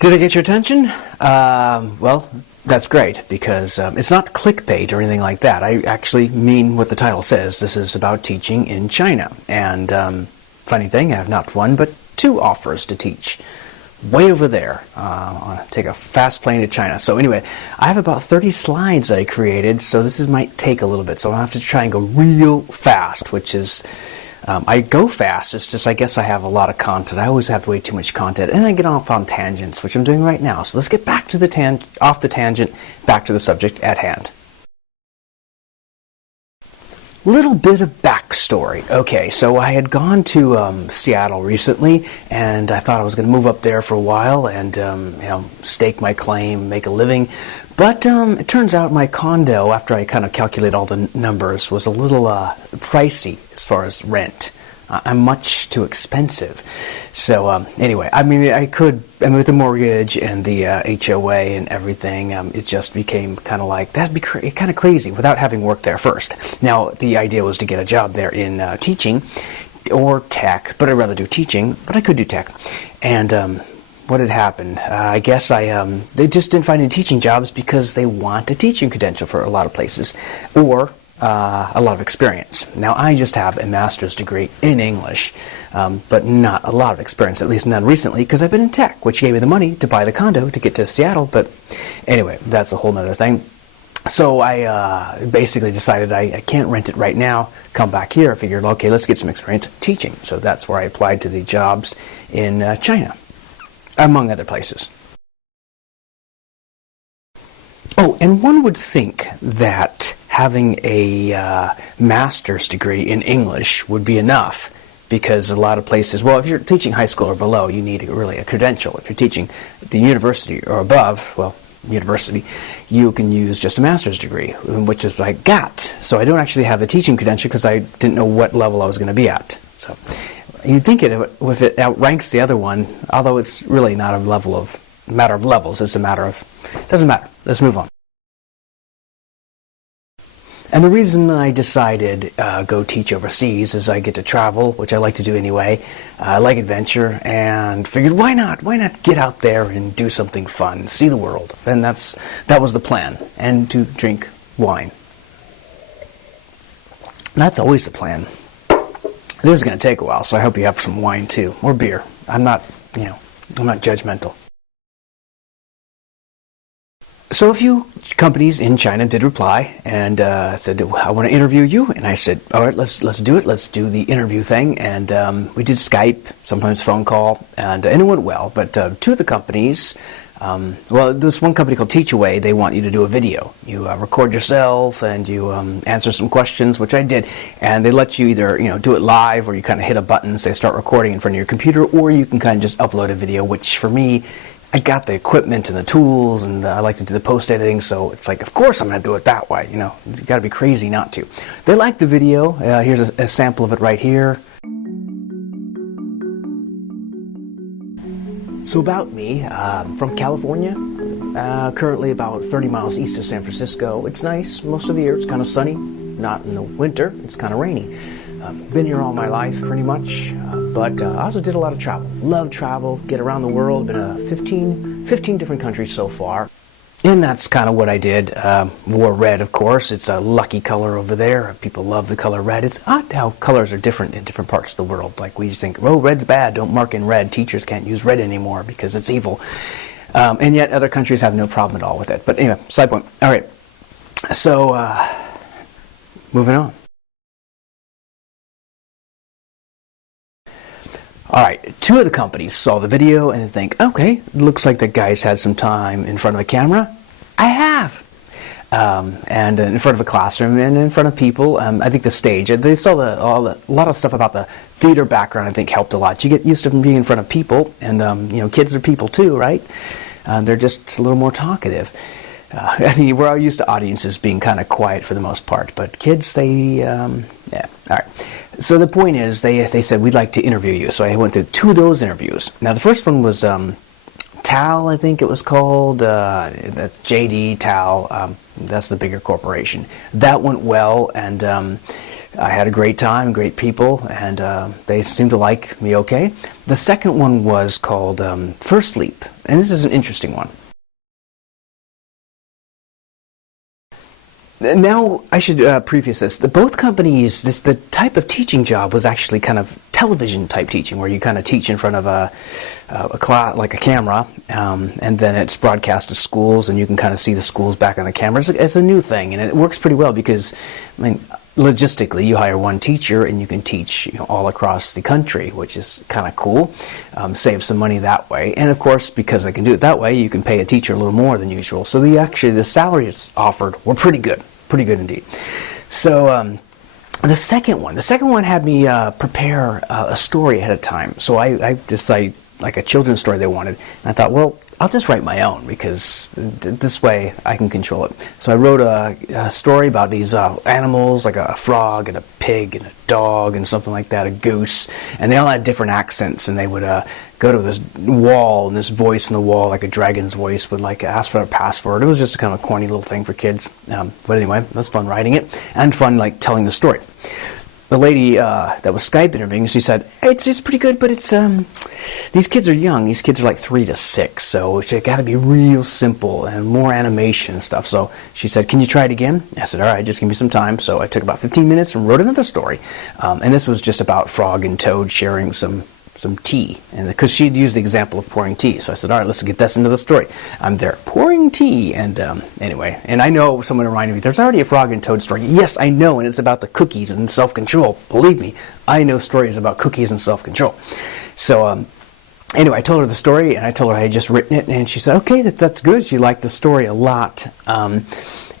Did I get your attention? Well, that's great because it's not clickbait or anything like that. I actually mean what the title says. This is about teaching in China. And funny thing, I have not one but two offers to teach. Way over there. I want to take a fast plane to China. So anyway, I have about 30 slides I created, so this might take a little bit. So I'll have to try and go real fast, which is... I go fast, it's just I guess I have a lot of content. I always have way too much content, and I get off on tangents, which I'm doing right now. So let's get back to the off the tangent, back to the subject at hand. Little bit of backstory. Okay, so I had gone to Seattle recently, and I thought I was going to move up there for a while and stake my claim, make a living. But it turns out my condo, after I kind of calculate all the numbers, was a little pricey as far as rent. I'm much too expensive. So anyway, with the mortgage and the HOA and everything, it just became kind of like, that'd be kind of crazy without having worked there first. Now, the idea was to get a job there in teaching or tech, but I'd rather do teaching, but I could do tech. And what had happened? I guess they just didn't find any teaching jobs because they want a teaching credential for a lot of places, or a lot of experience. Now, I just have a master's degree in English, but not a lot of experience, at least none recently, because I've been in tech, which gave me the money to buy the condo to get to Seattle. But anyway, that's a whole nother thing. So I basically decided I can't rent it right now, come back here. I figured, okay, let's get some experience teaching. So that's where I applied to the jobs in China, among other places. Oh, and one would think that having a master's degree in English would be enough, because a lot of places, well, if you're teaching high school or below, you need really a credential. If you're teaching at the university or above, well, university, you can use just a master's degree, which is what I got. So I don't actually have the teaching credential because I didn't know what level I was going to be at. So you'd think if it outranks the other one, although it's really not a matter of levels, it's a matter of, doesn't matter. Let's move on. And the reason I decided go teach overseas is I get to travel, which I like to do anyway. I like adventure, and figured why not get out there and do something fun, see the world. And that was the plan, and to drink wine. That's always the plan. This is going to take a while, so I hope you have some wine too, or beer. I'm not judgmental. So a few companies in China did reply and said, I want to interview you. And I said, all right, let's do it. Let's do the interview thing. And we did Skype, sometimes phone call, and it went well. But two of the companies, this one company called Teachaway, they want you to do a video. You record yourself and you answer some questions, which I did. And they let you either do it live, or you kind of hit a button, say start recording in front of your computer, or you can kind of just upload a video, which for me, I got the equipment and the tools, and I like to do the post-editing, so it's like, of course I'm going to do it that way. You got to be crazy not to. They liked the video. Here's a sample of it right here. So about me, from California, currently about 30 miles east of San Francisco. It's nice most of the year. It's kind of sunny. Not in the winter. It's kind of rainy. Been here all my life, pretty much, but I also did a lot of travel. Love travel, get around the world. Been to 15 different countries so far. And that's kind of what I did. Wore red, of course. It's a lucky color over there. People love the color red. It's odd how colors are different in different parts of the world. Like we just think, oh, red's bad, don't mark in red. Teachers can't use red anymore because it's evil. And yet other countries have no problem at all with it. But anyway, side point. All right, so moving on. All right, two of the companies saw the video and think, okay, looks like the guy's had some time in front of a camera. I have. And in front of a classroom and in front of people. I think the stage, they saw a lot of stuff about the theater background, I think helped a lot. You get used to being in front of people, and kids are people too, right? They're just a little more talkative. We're all used to audiences being kind of quiet for the most part, but kids, yeah, all right. So the point is, they said, we'd like to interview you. So I went through two of those interviews. Now the first one was TAL, I think it was called. That's JD, TAL. That's the bigger corporation. That went well, and I had a great time, great people, and they seemed to like me okay. The second one was called First Leap, and this is an interesting one. Now, I should preface this. Both companies, the type of teaching job was actually kind of television type teaching, where you kind of teach in front of a class, like a camera, and then it's broadcast to schools, and you can kind of see the schools back on the camera. It's a new thing, and it works pretty well because, I mean, logistically, you hire one teacher and you can teach all across the country, which is kind of cool. Save some money that way, and of course, because I can do it that way, you can pay a teacher a little more than usual. So the salaries offered were pretty good indeed. So the second one had me prepare a story ahead of time. So I decided, like a children's story they wanted, and I thought, well, I'll just write my own, because this way I can control it. So I wrote a story about these animals, like a frog and a pig and a dog and something like that, a goose, and they all had different accents, and they would go to this wall, and this voice in the wall, like a dragon's voice, would like ask for a password. It was just a kind of a corny little thing for kids, but anyway, it was fun writing it and fun like telling the story. The lady that was Skype interviewing, she said, hey, it's pretty good, but it's these kids are young. These kids are like 3 to 6, so it's got to be real simple and more animation and stuff. So she said, can you try it again? I said, all right, just give me some time. So I took about 15 minutes and wrote another story. And this was just about Frog and Toad sharing some tea, and because she'd used the example of pouring tea, so I said, all right, let's get this into the story. I'm there pouring tea, and anyway, and I know someone reminded me, there's already a Frog and Toad story. Yes, I know, and it's about the cookies and self-control. Believe me, I know stories about cookies and self-control. So anyway, I told her the story, and I told her I had just written it, and she said, okay, that's good. She liked the story a lot.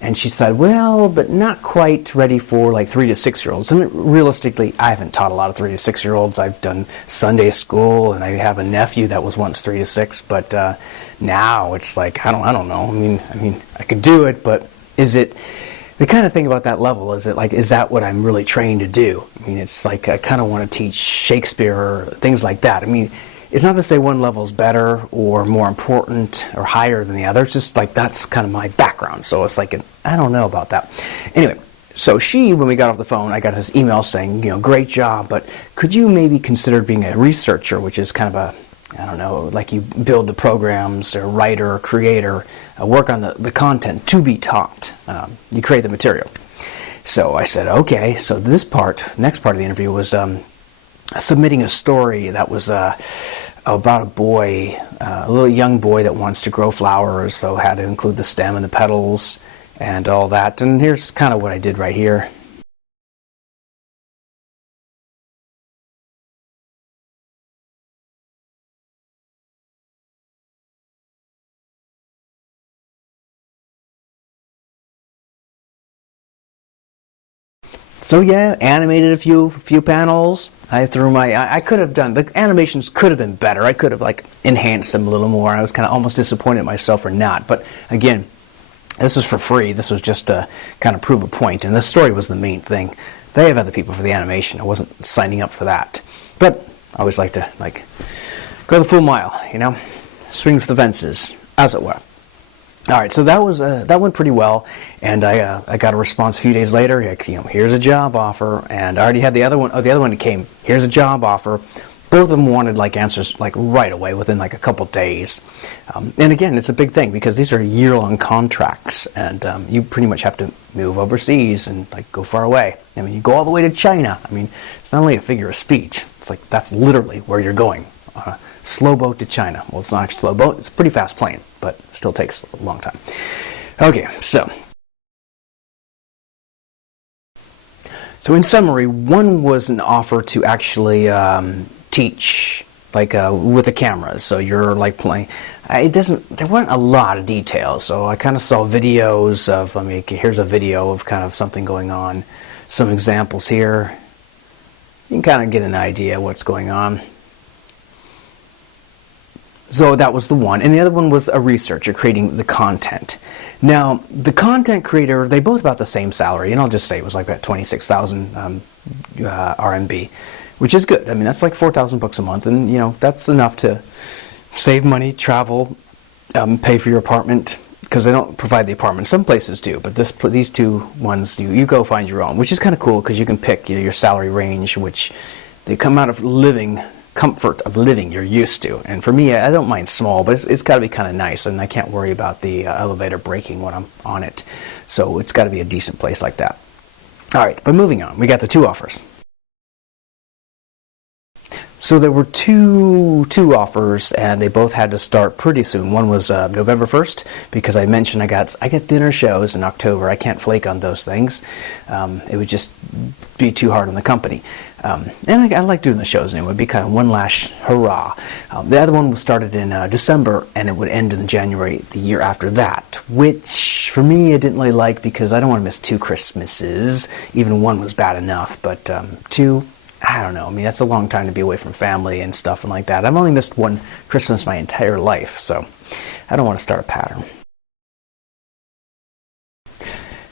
And she said, well, but not quite ready for like 3 to 6-year-olds. And realistically, I haven't taught a lot of 3 to 6-year-olds. I've done Sunday school, and I have a nephew that was once 3 to 6. But now it's like, I don't know. I mean, I could do it, but is it the kind of thing about that level? Is that what I'm really trained to do? I mean, it's like I kind of want to teach Shakespeare or things like that. I mean, it's not to say one level is better or more important or higher than the other. It's just like that's kind of my background. So it's like, I don't know about that. Anyway, so when we got off the phone, I got this email saying, great job, but could you maybe consider being a researcher, which is kind of I don't know, like you build the programs, or writer, or creator, work on the content to be taught. You create the material. So I said, okay. So next part of the interview was submitting a story that was about a boy, a little young boy that wants to grow flowers, so had to include the stem and the petals and all that. And here's kind of what I did right here. So yeah, animated a few panels. I could have done, the animations could have been better. I could have like enhanced them a little more. I was kind of almost disappointed in myself for not. But again, this was for free. This was just to kind of prove a point. And the story was the main thing. They have other people for the animation. I wasn't signing up for that. But I always like to go the full mile, swing for the fences, as it were. All right, so that went pretty well, and I got a response a few days later. Here's a job offer, and I already had the other one. The other one that came. Here's a job offer. Both of them wanted like answers like right away, within like a couple days. And again, it's a big thing because these are year-long contracts, and you pretty much have to move overseas and like go far away. I mean, you go all the way to China. I mean, it's not only a figure of speech. It's like that's literally where you're going. Slow boat to China. Well, it's not a slow boat. It's a pretty fast plane, but still takes a long time. Okay, so in summary, one was an offer to actually teach, like with the cameras. So you're like playing. There weren't a lot of details. So I kind of saw videos of. Here's a video of kind of something going on. Some examples here. You can kind of get an idea what's going on. So that was the one. And the other one was a researcher creating the content. Now, the content creator, they both about the same salary. And I'll just say it was like about 26,000 RMB, which is good. I mean, that's like 4,000 bucks a month. And, that's enough to save money, travel, pay for your apartment, because they don't provide the apartment. Some places do, but these two ones, you go find your own, which is kind of cool because you can pick your salary range, which they come out of comfort of living you're used to. And for me, I don't mind small, but it's got to be kind of nice, and I can't worry about the elevator breaking when I'm on it. So it's got to be a decent place like that. All right, but moving on, we got the two offers. So there were two offers, and they both had to start pretty soon. One was November 1st, because I mentioned I get dinner shows in October. I can't flake on those things. It would just be too hard on the company. And I like doing the shows anyway. It would be kind of one last hurrah. The other one was started in December, and it would end in January the year after that, which for me I didn't really like because I don't want to miss 2 Christmases. Even one was bad enough, but 2... I don't know. I mean, that's a long time to be away from family and stuff and like that. I've only missed one Christmas my entire life, so I don't want to start a pattern.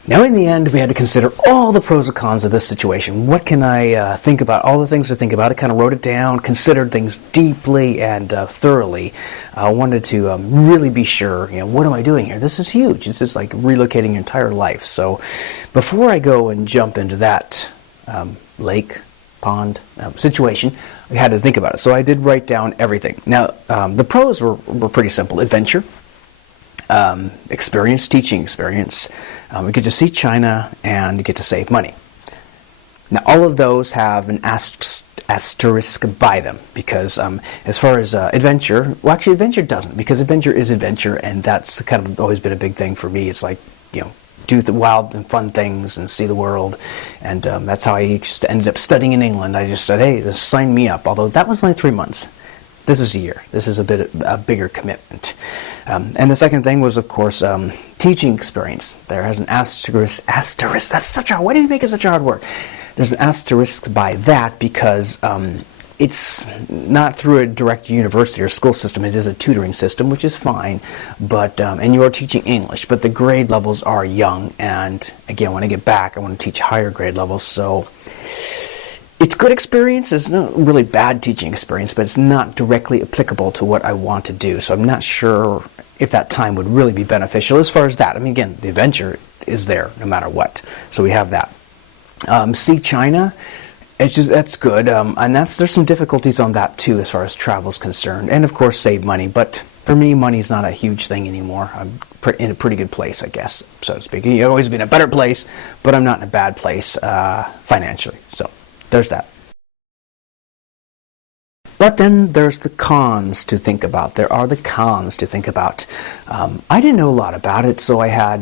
Now, in the end, we had to consider all the pros and cons of this situation. What can I think about? All the things to think about. I kind of wrote it down, considered things deeply and thoroughly. I wanted to really be sure, what am I doing here? This is huge. This is like relocating your entire life. So before I go and jump into that lake, pond situation, we had to think about it. So I did write down everything. Now, the pros were pretty simple. Adventure, experience, teaching experience. We get to see China and get to save money. Now, all of those have an asterisk by them because as far as adventure, well, actually adventure doesn't, because adventure is adventure, and that's kind of always been a big thing for me. It's like, do the wild and fun things and see the world, and that's how I just ended up studying in England. I just said, hey, just sign me up, although that was only 3 months. This is a year. This is a bigger commitment. And the second thing was, of course, teaching experience. There has an asterisk. That's such a, why do you make it such a hard word? There's an asterisk by that because it's not through a direct university or school system. It is a tutoring system, which is fine, but and you are teaching English, but the grade levels are young, and again, when I get back, I want to teach higher grade levels, so it's good experience. It's not really bad teaching experience, but it's not directly applicable to what I want to do, so I'm not sure if that time would really be beneficial as far as that. I mean, again, the adventure is there no matter what, so we have that. See China. That's good, and there's some difficulties on that too as far as travel is concerned, and of course save money. But for me, money's not a huge thing anymore. I'm in a pretty good place, I guess, so to speak. You've always been in a better place, but I'm not in a bad place financially. So there's that. But then there's the cons to think about. There are the cons to think about. I didn't know a lot about it, so I had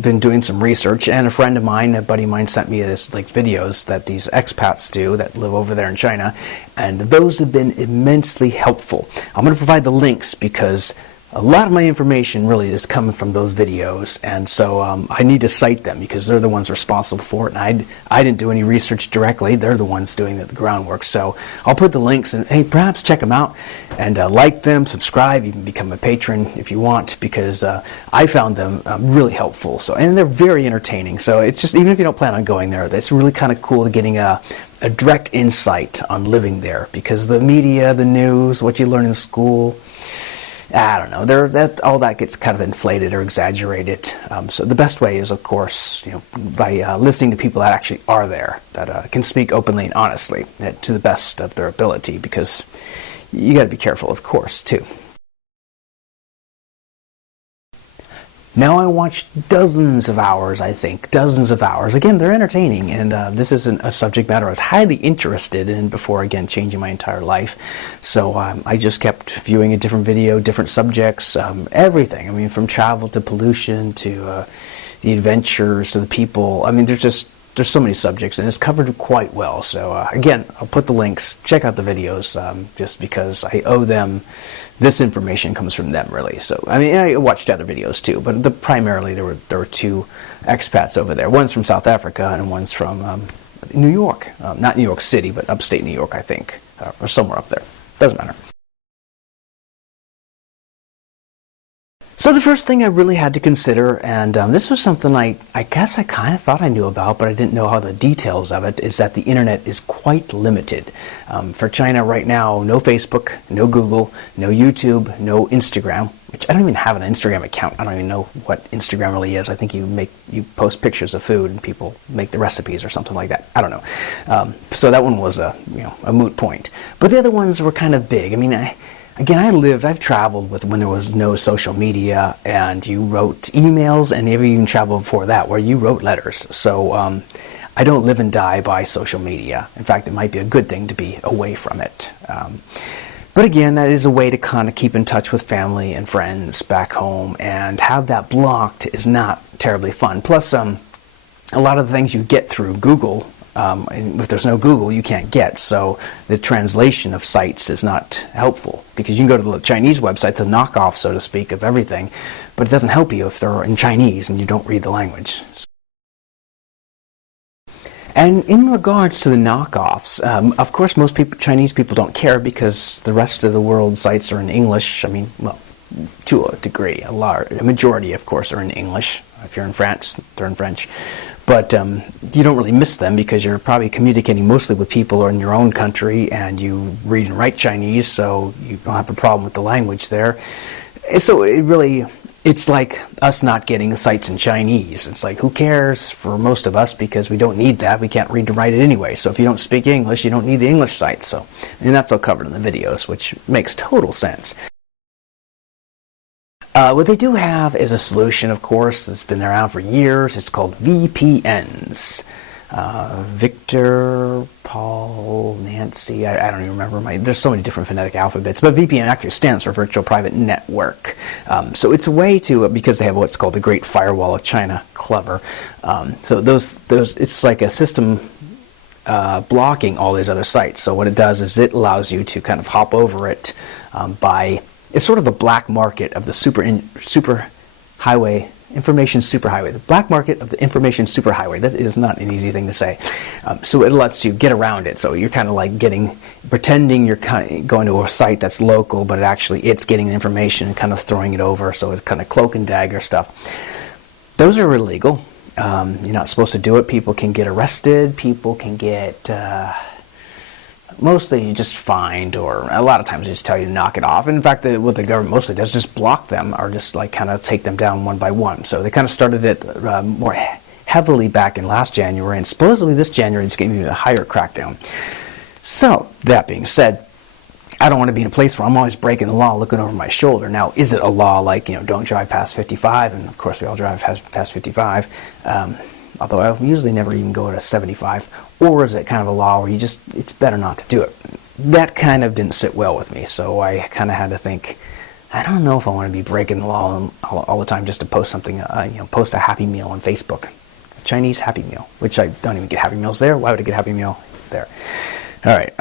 been doing some research, and a buddy of mine sent me this videos that these expats do that live over there in China, and those have been immensely helpful. I'm going to provide the links because a lot of my information really is coming from those videos, and so I need to cite them because they're the ones responsible for it, and I didn't do any research directly. They're the ones doing the groundwork, so I'll put the links, and hey, perhaps check them out and like them, subscribe, even become a patron if you want, because I found them really helpful. So, and they're very entertaining, so it's just, even if you don't plan on going there, it's really kind of cool getting a direct insight on living there, because the media, the news, what you learn in school, I don't know. All that gets kind of inflated or exaggerated. So the best way is, of course, by listening to people that actually are there, that can speak openly and honestly to the best of their ability, because you got to be careful, of course, too. Now I watched dozens of hours, I think. Dozens of hours. Again, they're entertaining, and this isn't a subject matter I was highly interested in before, again, changing my entire life. So I just kept viewing a different video, different subjects, everything. I mean, from travel to pollution to the adventures to the people. I mean, there's so many subjects, and it's covered quite well. So again, I'll put the links. Check out the videos, just because I owe them. This information comes from them, really. So I mean, I watched other videos too, but primarily there were 2 expats over there. One's from South Africa, and one's from New York. Not New York City, but upstate New York, I think, or somewhere up there. Doesn't matter. So the first thing I really had to consider, and this was something I guess I kind of thought I knew about, but I didn't know how the details of it, is that the internet is quite limited. For China right now, no Facebook, no Google, no YouTube, no Instagram, which I don't even have an Instagram account. I don't even know what Instagram really is. I think you post pictures of food and people make the recipes or something like that. I don't know. So that one was a moot point. But the other ones were kind of big. I mean, I've traveled with when there was no social media, and you wrote emails, and I've even traveled before that where you wrote letters. So I don't live and die by social media. In fact, it might be a good thing to be away from it. But again, that is a way to kind of keep in touch with family and friends back home, and have that blocked is not terribly fun. Plus, a lot of the things you get through Google, and if there's no Google, you can't get. So the translation of sites is not helpful, because you can go to the Chinese website, the knockoff, so to speak, of everything, but it doesn't help you if they're in Chinese and you don't read the language. And in regards to the knockoffs, of course, most Chinese people don't care, because the rest of the world sites are in English. I mean, well, to a degree, a majority, of course, are in English. If you're in France, they're in French. But you don't really miss them, because you're probably communicating mostly with people in your own country, and you read and write Chinese, so you don't have a problem with the language there. And so it's like us not getting the sites in Chinese. It's like, who cares for most of us, because we don't need that. We can't read and write it anyway. So if you don't speak English, you don't need the English sites. So, and that's all covered in the videos, which makes total sense. What they do have is a solution, of course, that's been around for years. It's called VPNs. Victor, Paul, Nancy, I don't even remember. There's so many different phonetic alphabets, but VPN actually stands for Virtual Private Network. So it's a way to, because they have what's called the Great Firewall of China, clever. So it's like a system blocking all these other sites. So what it does is it allows you to kind of hop over it it's sort of a black market of the information superhighway. The black market of the information superhighway. That is not an easy thing to say. So it lets you get around it. So you're kind of like pretending you're going to a site that's local, but it's getting the information and kind of throwing it over. So it's kind of cloak and dagger stuff. Those are illegal. You're not supposed to do it. People can get arrested. People can get mostly just fined, or a lot of times they just tell you to knock it off. And in fact, what the government mostly does is just block them, or just like kind of take them down one by one. So they kind of started it more heavily back in last January, and supposedly this January it's going to be a higher crackdown. So that being said, I don't want to be in a place where I'm always breaking the law, looking over my shoulder. Now, is it a law like, don't drive past 55? And of course, we all drive past 55. Although I usually never even go to 75. Or is it kind of a law where it's better not to do it? That kind of didn't sit well with me, so I kind of had to think, I don't know if I want to be breaking the law all the time just to post something, post a Happy Meal on Facebook. A Chinese Happy Meal, which I don't even get Happy Meals there. Why would I get Happy Meal there? All right.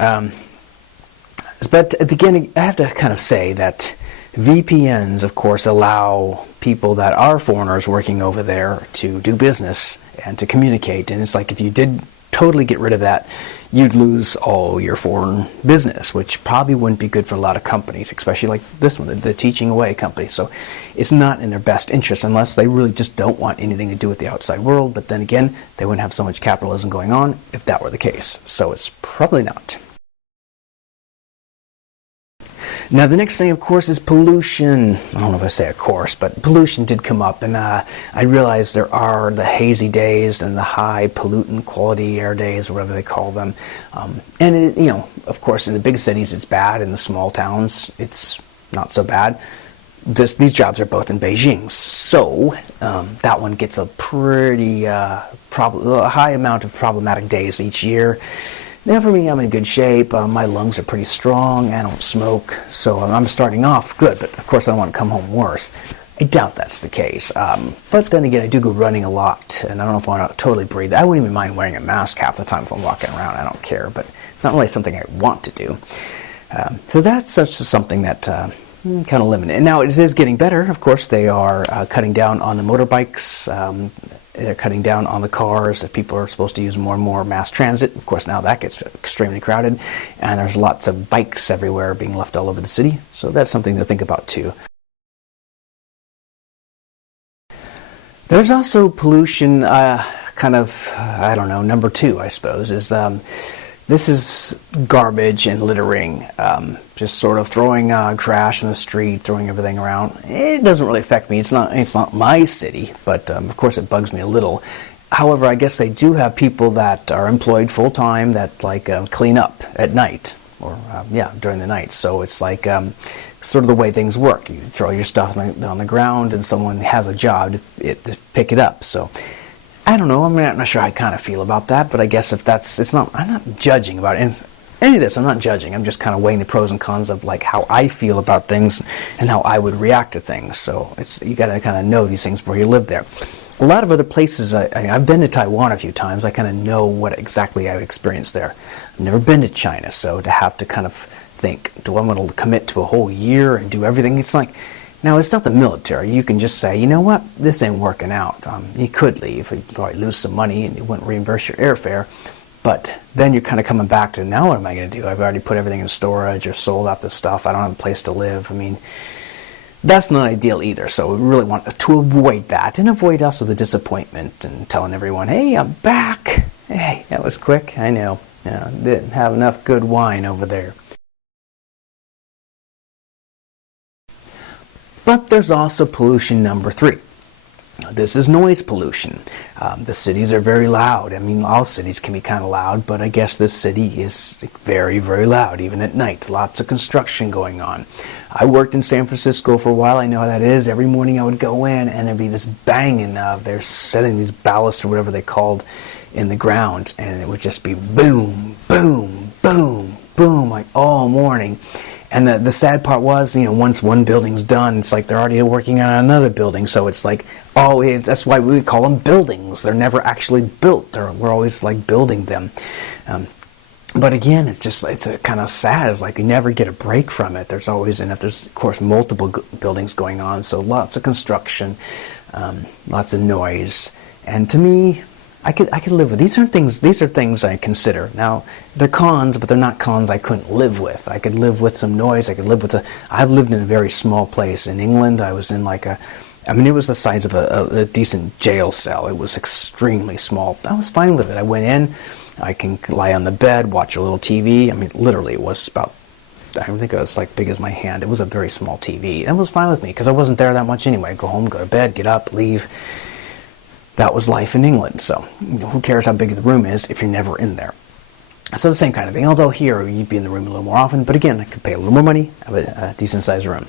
But at the beginning, I have to kind of say that VPNs, of course, allow people that are foreigners working over there to do business and to communicate. And it's like, if you did totally get rid of that, you'd lose all your foreign business, which probably wouldn't be good for a lot of companies, especially like this one, the teaching away company. So it's not in their best interest, unless they really just don't want anything to do with the outside world. But then again, they wouldn't have so much capitalism going on if that were the case. So it's probably not. Now, the next thing, of course, is pollution. I don't know if I say of course, but pollution did come up, and I realized there are the hazy days and the high pollutant quality air days, or whatever they call them. And of course, in the big cities, it's bad. In the small towns, it's not so bad. These jobs are both in Beijing, so that one gets a pretty high amount of problematic days each year. Now for me, I'm in good shape. My lungs are pretty strong. I don't smoke, so I'm starting off good. But of course, I don't want to come home worse. I doubt that's the case. But then again, I do go running a lot, and I don't know if I want to totally breathe. I wouldn't even mind wearing a mask half the time if I'm walking around. I don't care, but it's not really something I want to do. So that's just something that kind of limited. And now it is getting better. Of course, they are cutting down on the motorbikes. They're cutting down on the cars. That people are supposed to use more and more mass transit. Of course, now that gets extremely crowded, and there's lots of bikes everywhere being left all over the city. So that's something to think about too. There's also pollution, I don't know, number two, I suppose, is this is garbage and littering. Just sort of throwing trash in the street, throwing everything around. It doesn't really affect me. It's not my city, but of course it bugs me a little. However, I guess they do have people that are employed full-time that clean up at night, or during the night. So it's sort of the way things work. You throw your stuff on the ground and someone has a job to pick it up. So I don't know, I'm not sure how I kind of feel about that, but I guess if I'm not judging about any of this. I'm not judging. I'm just kind of weighing the pros and cons of how I feel about things and how I would react to things. So you got to kind of know these things before you live there. A lot of other places, I've been to Taiwan a few times. I kind of know what exactly I've experienced there. I've never been to China, so to have to kind of think, do I want to commit to a whole year and do everything? It's now it's not the military. You can just say, you know what, this ain't working out. You could leave. You'd probably lose some money and it wouldn't reimburse your airfare. But then you're kind of coming back to, now what am I going to do? I've already put everything in storage or sold off the stuff. I don't have a place to live. I mean, that's not ideal either. So we really want to avoid that and avoid also the disappointment and telling everyone, hey, I'm back. Hey, that was quick. I know. Didn't have enough good wine over there. But there's also pollution number three. This is noise pollution. The cities are very loud. I mean, all cities can be kind of loud, but I guess this city is very, very loud, even at night. Lots of construction going on. I worked in San Francisco for a while. I know how that is. Every morning I would go in, and there'd be this banging of they're setting these ballasts or whatever they called in the ground, and it would just be boom, boom, boom, boom, all morning. And the sad part was, once one building's done, it's they're already working on another building. So it's that's why we call them buildings. They're never actually built. We're always building them. But again, it's kind of sad. It's you never get a break from it. There's always, and if there's of course multiple buildings going on, so lots of construction, lots of noise. And to me, I could live with these. These are things I consider. Now they're cons, but they're not cons I couldn't live with. I could live with some noise. I could live with I've lived in a very small place in England. I was in it was the size of a decent jail cell. It was extremely small. I was fine with it. I went in. I can lie on the bed, watch a little TV. I mean, literally, it was about, I think it was big as my hand. It was a very small TV. That was fine with me because I wasn't there that much anyway. Go home, go to bed, get up, leave. That was life in England. So who cares how big the room is if you're never in there? So the same kind of thing. Although here you'd be in the room a little more often. But again, I could pay a little more money, have a decent sized room.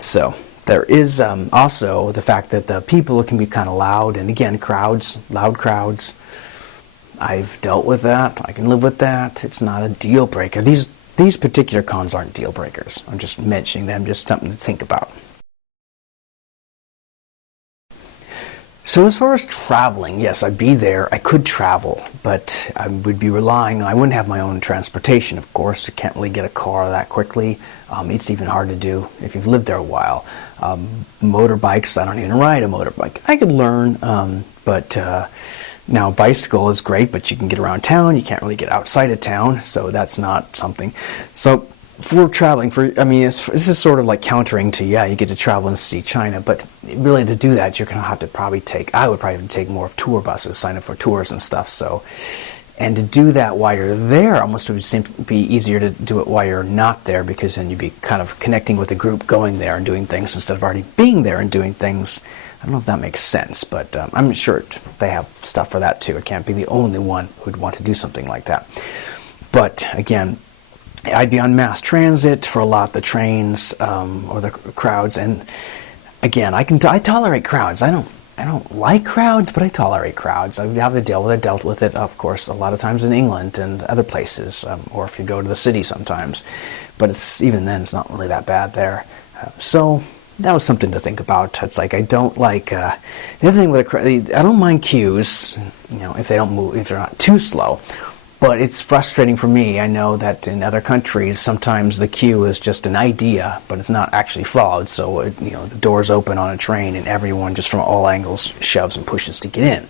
So there is also the fact that the people can be kind of loud. And again, loud crowds. I've dealt with that. I can live with that. It's not a deal breaker. These particular cons aren't deal breakers. I'm just mentioning them, just something to think about. So as far as traveling, yes, I'd be there. I could travel, but I would be I wouldn't have my own transportation, of course. You can't really get a car that quickly. It's even hard to do if you've lived there a while. Motorbikes, I don't even ride a motorbike. I could learn, but now bicycle is great, but you can get around town. You can't really get outside of town, so that's not something. So for traveling, this is sort of countering to, you get to travel and see China, but really to do that, you're going to have to I would probably have to take more of tour buses, sign up for tours and stuff. So, and to do that while you're there, almost would be easier to do it while you're not there, because then you'd be kind of connecting with a group going there and doing things instead of already being there and doing things. I don't know if that makes sense, but I'm sure they have stuff for that too. It can't be the only one who'd want to do something like that. But again, I'd be on mass transit for a lot of the trains or the crowds, and again, I tolerate crowds. I don't like crowds, but I tolerate crowds. I have to deal with it. Dealt with it, of course, a lot of times in England and other places, or if you go to the city sometimes. But even then, it's not really that bad there. So that was something to think about. It's I don't like the other thing with a crowd. I don't mind queues, if they don't move, if they're not too slow. But it's frustrating for me. I know that in other countries, sometimes the queue is just an idea, but it's not actually followed. So, the doors open on a train and everyone just from all angles shoves and pushes to get in.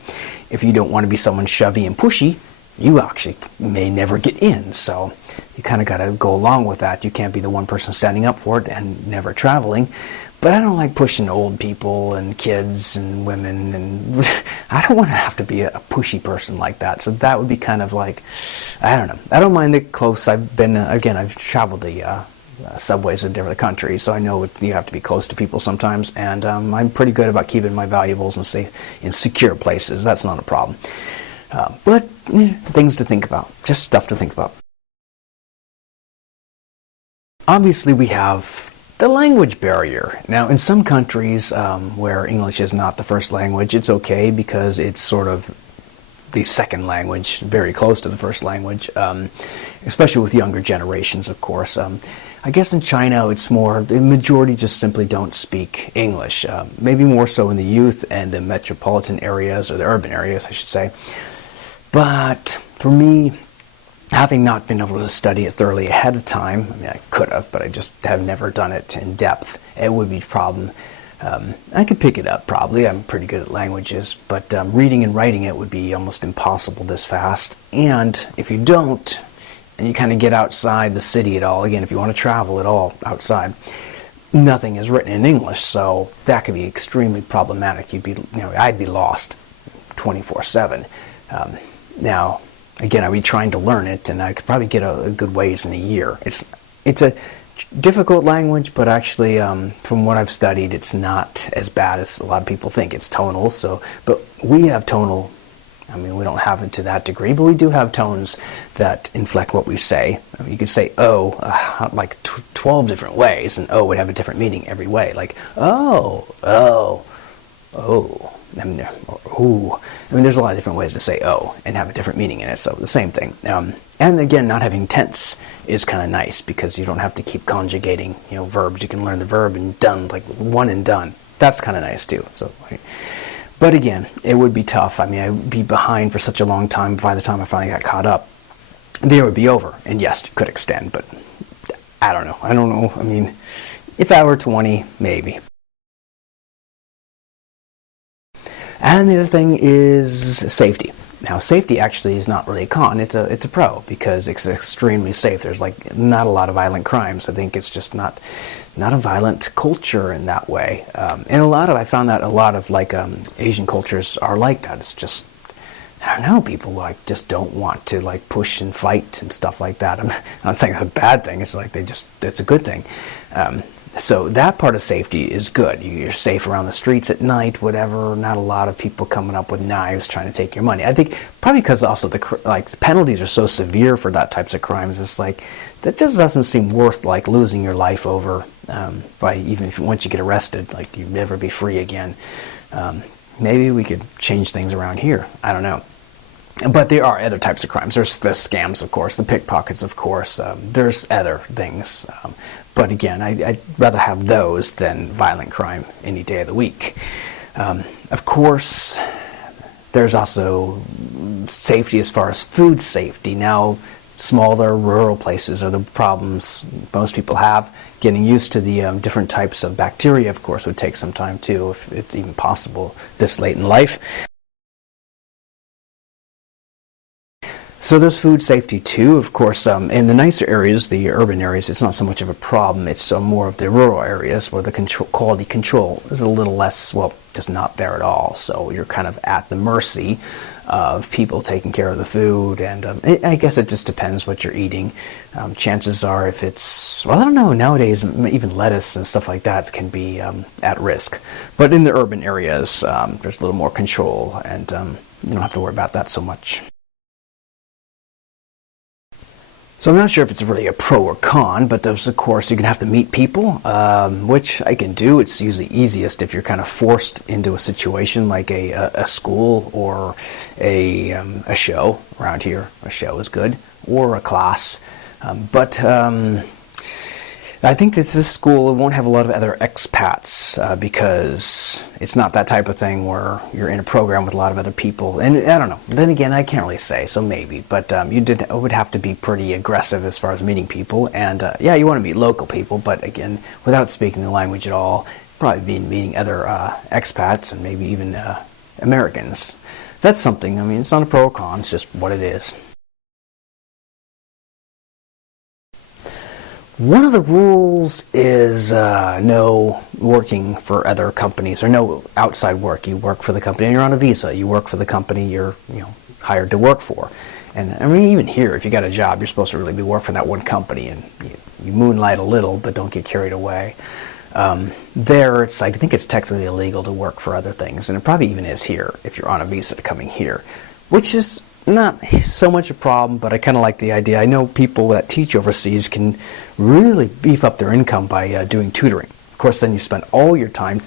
If you don't want to be someone shovey and pushy, you actually may never get in. So you kind of got to go along with that. You can't be the one person standing up for it and never traveling. But I don't like pushing old people and kids and women, and I don't want to have to be a pushy person like that. So that would be kind of like, I don't know. I don't mind the close. I've been, again, I've traveled the subways of different countries, so I know you have to be close to people sometimes, and I'm pretty good about keeping my valuables and safe in secure places. That's not a problem. But things to think about, just stuff to think about. Obviously, we have the language barrier. Now, in some countries where English is not the first language, it's okay because it's sort of the second language, very close to the first language, especially with younger generations, of course. I guess in China, it's more, the majority just simply don't speak English, maybe more so in the youth and the metropolitan areas, or the urban areas, I should say. But for me, having not been able to study it thoroughly ahead of time, I mean, I could have, but I just have never done it in depth. It would be a problem. I could pick it up probably. I'm pretty good at languages, but reading and writing it would be almost impossible this fast. And if you don't, and you kind of get outside the city at all, again, if you want to travel at all outside, nothing is written in English, so that could be extremely problematic. I'd be lost 24/7. Now, again, I'd be trying to learn it, and I could probably get a good ways in a year. It's a difficult language, but actually, from what I've studied, it's not as bad as a lot of people think. It's tonal, but we have tonal. I mean, we don't have it to that degree, but we do have tones that inflect what we say. I mean, you could say "oh" like 12 different ways, and "oh" would have a different meaning every way. Like "oh, oh, oh." I mean, or ooh. I mean, there's a lot of different ways to say "oh" and have a different meaning in it. So the same thing. And again, not having tense is kind of nice because you don't have to keep conjugating, verbs. You can learn the verb and done, like one and done. That's kind of nice too. So, but again, it would be tough. I mean, I would be behind for such a long time. By the time I finally got caught up, the year would be over. And yes, it could extend, but I don't know. I mean, if I were 20, maybe. And the other thing is safety. Now, safety actually is not really a con, it's a pro, because it's extremely safe. There's like not a lot of violent crimes. I think it's just not a violent culture in that way. And I found that a lot of like Asian cultures are like that. It's just, I don't know, people like just don't want to like push and fight and stuff like that. I'm not saying it's a bad thing. It's like it's a good thing. So that part of safety is good. You're safe around the streets at night, whatever. Not a lot of people coming up with knives trying to take your money. I think probably because also the penalties are so severe for that types of crimes. It's like that just doesn't seem worth like losing your life over. By even once you get arrested, like you'd never be free again. Maybe we could change things around here. I don't know. But there are other types of crimes. There's the scams, of course, the pickpockets, of course. There's other things. But again, I'd rather have those than violent crime any day of the week. Of course, there's also safety as far as food safety. Now, smaller rural places are the problems most people have. Getting used to the different types of bacteria, of course, would take some time too, if it's even possible this late in life. So there's food safety too, of course. In the nicer areas, the urban areas, it's not so much of a problem. It's more of the rural areas where the quality control is a little less, well, just not there at all. So you're kind of at the mercy of people taking care of the food, and I guess it just depends what you're eating. Chances are, if it's, well, I don't know, nowadays even lettuce and stuff like that can be at risk. But in the urban areas, there's a little more control, and you don't have to worry about that so much. So I'm not sure if it's really a pro or con, but there's, of course, you're going to have to meet people, which I can do. It's usually easiest if you're kind of forced into a situation like a school or a show. Around here, a show is good, or a class. But I think that this school won't have a lot of other expats because it's not that type of thing where you're in a program with a lot of other people. And I don't know. Then again, I can't really say, so maybe. But would have to be pretty aggressive as far as meeting people. And yeah, you want to meet local people, but again, without speaking the language at all, probably be meeting other expats and maybe even Americans. That's something. I mean, it's not a pro or con, it's just what it is. One of the rules is no working for other companies, or no outside work. You work for the company and you're on a visa. You work for the company you're hired to work for. And I mean, even here, if you got a job, you're supposed to really be working for that one company, and you moonlight a little, but don't get carried away. There, I think it's technically illegal to work for other things, and it probably even is here if you're on a visa coming here, which is not so much a problem, but I kind of like the idea. I know people that teach overseas can really beef up their income by doing tutoring. Of course, then you spend all your time,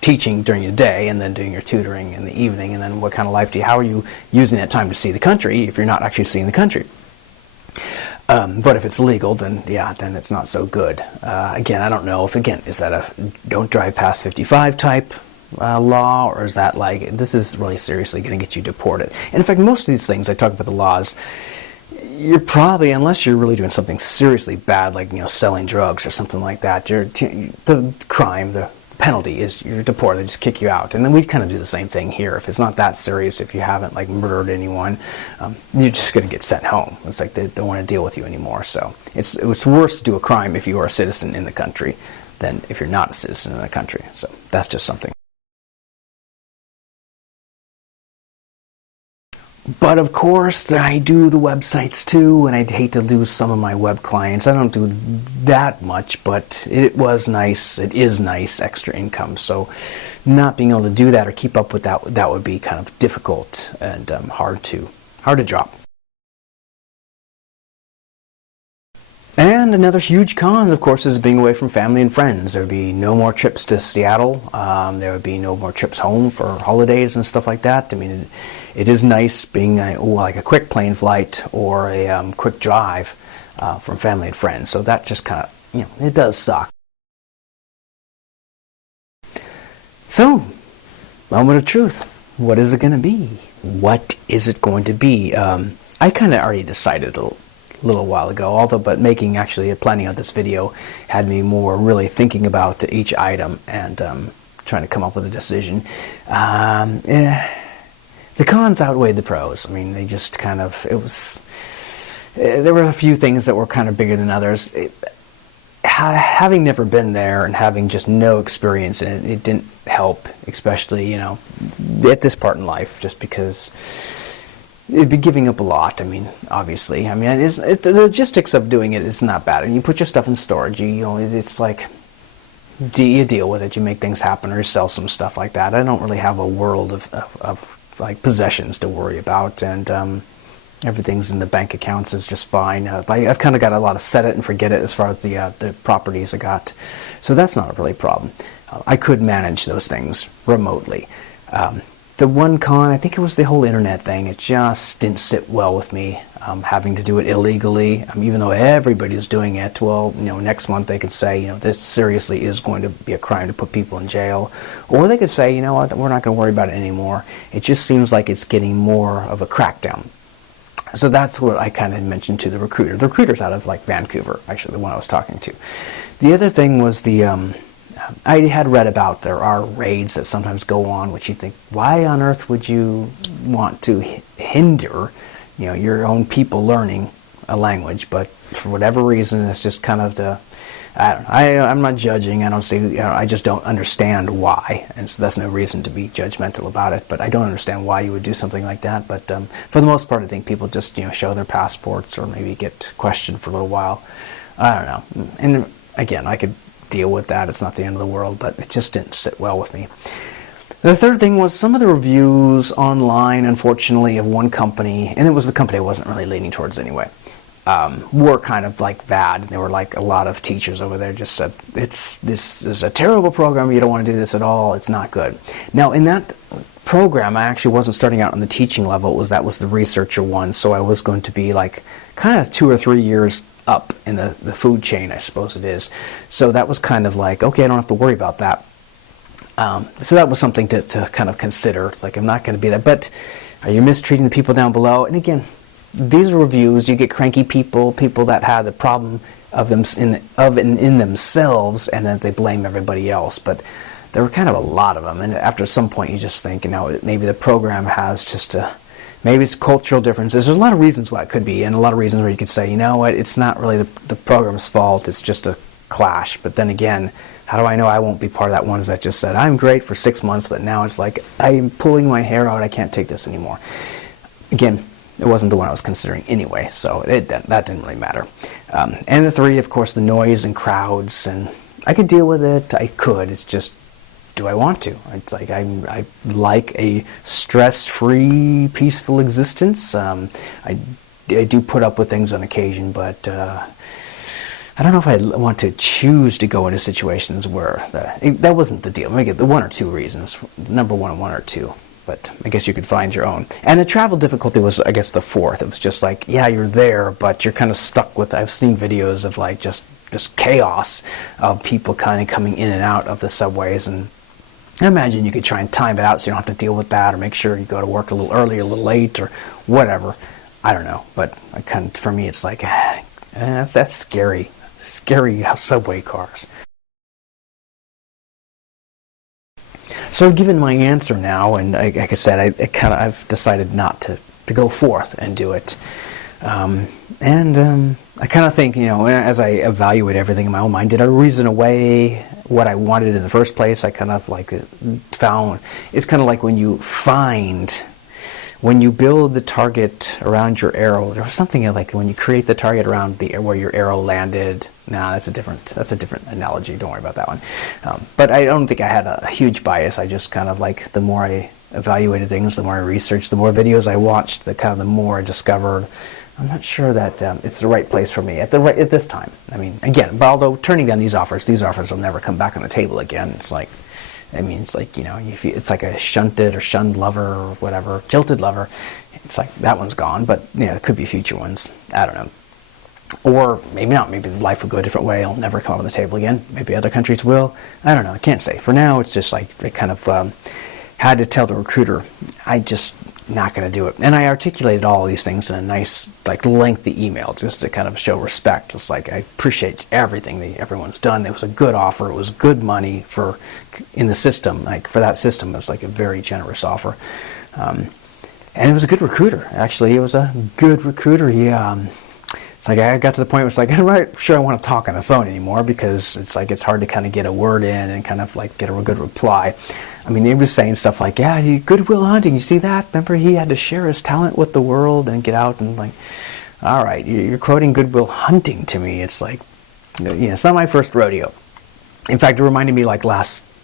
teaching during your day, and then doing your tutoring in the evening. And then, what kind of life do you? How are you using that time to see the country if you're not actually seeing the country? But if it's legal, then then it's not so good. Again, I don't know if is that a don't drive past 55 type law, or is that like this is really seriously going to get you deported? And in fact, most of these things I talk about the laws. You're probably, unless you're really doing something seriously bad, like selling drugs or something like that, the crime, the penalty is you're deported. They just kick you out. And then we kind of do the same thing here. If it's not that serious, if you haven't like murdered anyone, you're just going to get sent home. It's like they don't want to deal with you anymore. So it's worse to do a crime if you are a citizen in the country than if you're not a citizen in the country. So that's just something. But of course, I do the websites too, and I'd hate to lose some of my web clients. I don't do that much, but it was nice. It is nice extra income. So not being able to do that or keep up with that would be kind of difficult and hard to drop. And another huge con, of course, is being away from family and friends. There would be no more trips to Seattle. There would be no more trips home for holidays and stuff like that. I mean, it is nice being like a quick plane flight or a quick drive from family and friends. So that just kind of, it does suck. So, moment of truth. What is it going to be? What is it going to be? I kind of already decided a little while ago, but planning out this video had me more really thinking about each item and trying to come up with a decision. The cons outweighed the pros. I mean, they just kind of, there were a few things that were kind of bigger than others. Having never been there and having just no experience in it didn't help, especially, at this part in life, just because it'd be giving up a lot. I mean, obviously. I mean, the logistics of doing it is not bad. And you put your stuff in storage. It's like, you deal with it. You make things happen, or you sell some stuff like that. I don't really have a world of like possessions to worry about, and everything's in the bank accounts is just fine. I've kind of got a lot of set it and forget it as far as the properties I got, so that's not a really problem. I could manage those things remotely. The one con, I think it was the whole internet thing. It just didn't sit well with me, having to do it illegally. Even though everybody's doing it, well, next month they could say, this seriously is going to be a crime to put people in jail. Or they could say, what, we're not going to worry about it anymore. It just seems like it's getting more of a crackdown. So that's what I kind of mentioned to the recruiter. The recruiter's out of like Vancouver, actually, the one I was talking to. The other thing was I had read about there are raids that sometimes go on, which you think, why on earth would you want to hinder, your own people learning a language? But for whatever reason, it's just kind of I'm not judging. I don't see. I just don't understand why, and so that's no reason to be judgmental about it. But I don't understand why you would do something like that. But for the most part, I think people just show their passports or maybe get questioned for a little while. I don't know. And again, I could deal with that. It's not the end of the world, but it just didn't sit well with me. The third thing was some of the reviews online, unfortunately, of one company, and it was the company I wasn't really leaning towards anyway, were kind of like bad. There were like a lot of teachers over there just said, this is a terrible program, you don't want to do this at all, it's not good. Now in that program, I actually wasn't starting out on the teaching level, that was the researcher one, so I was going to be like kind of 2 or 3 years up in the food chain, I suppose it is. So that was kind of like, okay, I don't have to worry about that. So that was something to kind of consider. It's like, I'm not going to be there. But are you mistreating the people down below? And again, these are reviews. You get cranky people that have the problem of them in themselves, and then they blame everybody else. But there were kind of a lot of them. And after some point, you just think, maybe the program has just Maybe it's cultural differences. There's a lot of reasons why it could be, and a lot of reasons where you could say, you know what, it's not really the program's fault, it's just a clash. But then again, how do I know I won't be part of that ones that just said, I'm great for 6 months, but now it's like, I'm pulling my hair out, I can't take this anymore. Again, it wasn't the one I was considering anyway, so that didn't really matter. And the 3, of course, the noise and crowds, and I could deal with it, I could, it's just, do I want to? It's like I like a stress-free, peaceful existence. I do put up with things on occasion, but I don't know if I want to choose to go into situations where that wasn't the deal. Maybe the 1 or 2 reasons, number 1 and 1 or 2. But I guess you could find your own. And the travel difficulty was, I guess, the 4th. It was just like, yeah, you're there, but you're kind of stuck with. I've seen videos of like just chaos of people kind of coming in and out of the subways, and I imagine you could try and time it out so you don't have to deal with that, or make sure you go to work a little early, a little late, or whatever. I don't know, but for me, it's like that's scary. Scary subway cars. So I've given my answer now, and like I said, I've decided not to go forth and do it. I kind of think, as I evaluate everything in my own mind, did I reason away what I wanted in the first place? I kind of like found, it's kind of like when you build the target around your arrow, there was something like when you create the target around where your arrow landed. Nah, that's a different analogy. Don't worry about that one. But I don't think I had a huge bias. I just kind of like, the more I evaluated things, the more I researched, the more videos I watched, the more I discovered. I'm not sure that it's the right place for me at this time. I mean, again, but although turning down these offers will never come back on the table again. It's like, it's like a shunted or shunned lover or whatever, jilted lover. It's like that one's gone, but it could be future ones. I don't know. Or maybe not. Maybe life will go a different way. It'll never come up on the table again. Maybe other countries will. I don't know. I can't say. For now, it's just like I kind of had to tell the recruiter, I just not going to do it. And I articulated all of these things in a nice, like, lengthy email just to kind of show respect. Just like, I appreciate everything that everyone's done. It was a good offer. It was good money in the system. Like, for that system, it was like a very generous offer. And it was a good recruiter. Actually, it was a good recruiter. He, it's like I got to the point where it's like, I'm not sure I want to talk on the phone anymore, because it's like it's hard to kind of get a word in and kind of like get a good reply. I mean, he was saying stuff like, yeah, Good Will Hunting, you see that? Remember, he had to share his talent with the world and get out and like, all right, you're quoting Good Will Hunting to me. It's like, it's not my first rodeo. In fact, it reminded me like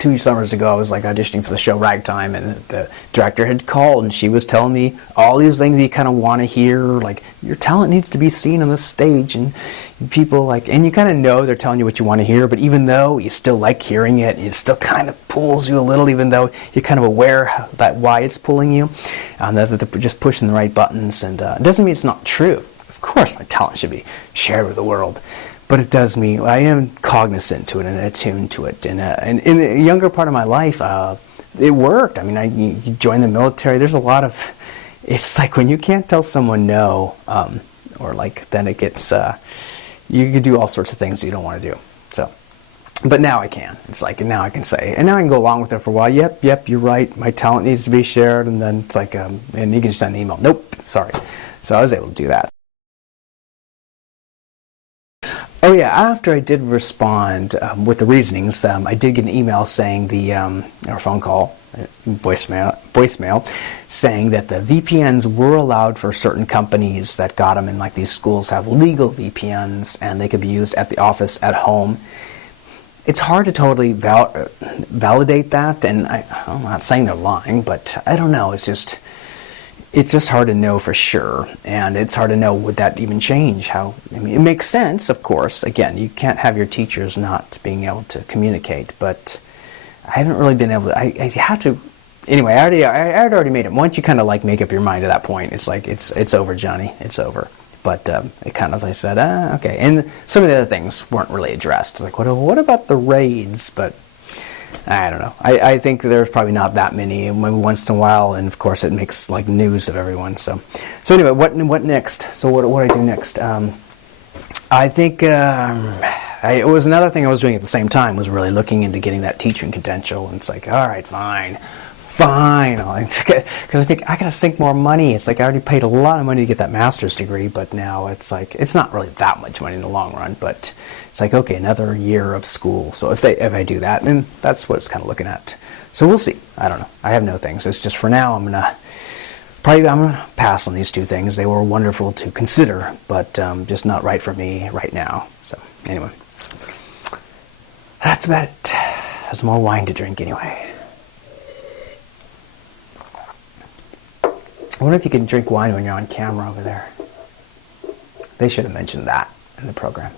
2 summers ago, I was like auditioning for the show Ragtime, and the director had called, and she was telling me all these things you kind of want to hear, like your talent needs to be seen on the stage, and people like, and you kind of know they're telling you what you want to hear, but even though you still like hearing it, it still kind of pulls you a little, even though you're kind of aware that why it's pulling you, that they're just pushing the right buttons, and it doesn't mean it's not true. Of course, my talent should be shared with the world. But it does mean I am cognizant to it and attuned to it. And in the younger part of my life, it worked. I mean, you join the military. There's a lot of, it's like when you can't tell someone no, or like then it gets, you can do all sorts of things you don't want to do. So, but now I can. It's like, and now I can say, and now I can go along with it for a while. Yep, you're right. My talent needs to be shared. And then it's like, and you can just send an email. Nope, sorry. So I was able to do that. Oh yeah, after I did respond with the reasonings, I did get an email saying or phone call, voicemail, saying that the VPNs were allowed for certain companies that got them, and like these schools have legal VPNs, and they could be used at the office, at home. It's hard to totally validate that, and I'm not saying they're lying, but I don't know, it's just hard to know for sure, and it's hard to know, would that even change how, it makes sense, of course. Again, you can't have your teachers not being able to communicate, but I haven't really been able to, I have to, anyway, I had already made it. Once you kind of like make up your mind at that point, it's like, it's over, Johnny, it's over. But it kind of, like said, okay, and some of the other things weren't really addressed. Like, what about the raids? But I don't know. I think there's probably not that many, maybe once in a while, and of course it makes like news of everyone. So anyway, what next? So what do I do next? I think it was another thing I was doing at the same time, was really looking into getting that teaching credential, and it's like, all right, fine, fine. Because I think I got to sink more money. It's like I already paid a lot of money to get that master's degree, but now it's like it's not really that much money in the long run. But it's like, okay, another year of school. So if I do that, then that's what it's kind of looking at. So we'll see. I don't know. I have no things. It's just for now. I'm gonna pass on these two things. They were wonderful to consider, but just not right for me right now. So anyway, that's about it. There's more wine to drink anyway. I wonder if you can drink wine when you're on camera over there. They should have mentioned that in the program.